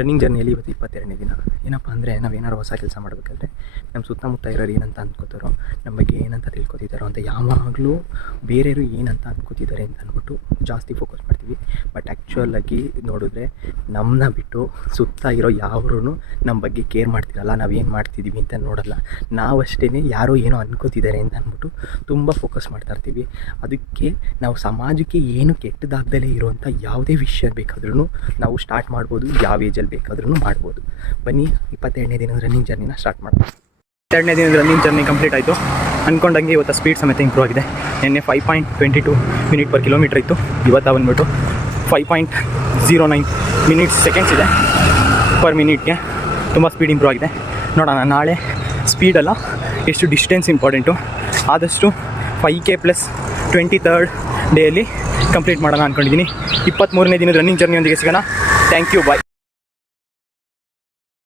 Running ಜರ್ನಿಯಲ್ಲಿ ಇವತ್ತು 22ನೇ ದಿನ. ಏನಪ್ಪ ಅಂದರೆ ನಾವೇನಾರು ಹೊಸ ಕೆಲಸ ಮಾಡಬೇಕಾದ್ರೆ ನಮ್ಮ ಸುತ್ತಮುತ್ತ ಇರೋರು ಏನಂತ ಅಂದ್ಕೋತಾರೋ, ನಮ್ಮ ಬಗ್ಗೆ ಏನಂತ ತಿಳ್ಕೊತಿದ್ದಾರೋ ಅಂತ ಯಾವಾಗಲೂ ಬೇರೆಯವರು ಏನಂತ ಅಂದ್ಕೋತಿದ್ದಾರೆ ಅಂತ ಅಂದ್ಬಿಟ್ಟು ಜಾಸ್ತಿ ಫೋಕಸ್ ಮಾಡ್ತೀವಿ. ಬಟ್ ಆ್ಯಕ್ಚುಲಾಗಿ ನೋಡಿದ್ರೆ ನಮ್ಮನ್ನ ಬಿಟ್ಟು ಸುತ್ತ ಇರೋ ಯಾರೂ ನಮ್ಮ ಬಗ್ಗೆ ಕೇರ್ ಮಾಡ್ತಿರಲ್ಲ, ನಾವೇನು ಮಾಡ್ತಿದ್ದೀವಿ ಅಂತ ನೋಡಲ್ಲ. ನಾವಷ್ಟೇ ಯಾರೋ ಏನೋ ಅನ್ಕೋತಿದ್ದಾರೆ ಅಂತ ಅಂದ್ಬಿಟ್ಟು ತುಂಬ ಫೋಕಸ್ ಮಾಡ್ತಾಯಿರ್ತೀವಿ. ಅದಕ್ಕೆ ನಾವು ಸಮಾಜಕ್ಕೆ ಏನು ಕೆಟ್ಟದಾಗ್ದಲೇ ಇರೋವಂಥ ಯಾವುದೇ ವಿಷಯ ಬೇಕಾದ್ರೂ ನಾವು ಸ್ಟಾರ್ಟ್ ಮಾಡ್ಬೋದು, ಯಾವ ಏಜಲ್ಲಿ ಬೇಕಾದ್ರೂ ಮಾಡ್ಬೋದು. ಬನ್ನಿ 22ನೇ ದಿನದ ರನ್ನಿಂಗ್ ಜರ್ನಿನ ಸ್ಟಾರ್ಟ್ ಮಾಡೋಣ. 22ನೇ ದಿನದ ರನ್ನಿಂಗ್ ಜರ್ನಿ ಕಂಪ್ಲೀಟ್ ಆಯಿತು. ಅಂದ್ಕೊಂಡಂಗೆ ಇವತ್ತು ಸ್ಪೀಡ್ ಸಮೇತ ಇಂಪ್ರೂವ್ ಆಗಿದೆ. ನಿನ್ನೆ 5.22 ಮಿನಿಟ್ ಪರ್ ಕಿಲೋಮೀಟ್ರ್ ಇತ್ತು, ಇವತ್ತು ಬಂದ್ಬಿಟ್ಟು 5.09 ಸೆಕೆಂಡ್ಸ್ ಇದೆ ಪರ್ ಮಿನಿಟ್ಗೆ. ತುಂಬ ಸ್ಪೀಡ್ ಇಂಪ್ರೂವ್ ಆಗಿದೆ. ನೋಡೋಣ ನಾಳೆ ಸ್ಪೀಡಲ್ಲ, ಎಷ್ಟು ಡಿಸ್ಟೆನ್ಸ್ ಇಂಪಾರ್ಟೆಂಟು, ಆದಷ್ಟು 5K ಪ್ಲಸ್ 23rd ಡೇಯಲ್ಲಿ ಕಂಪ್ಲೀಟ್ ಮಾಡೋಣ ಅಂದ್ಕೊಂಡಿದ್ದೀನಿ. 23ನೇ ದಿನದ ರನ್ನಿಂಗ್ ಜರ್ನಿಯೊಂದಿಗೆ ಸಿಗೋಣ. Thank you, bye.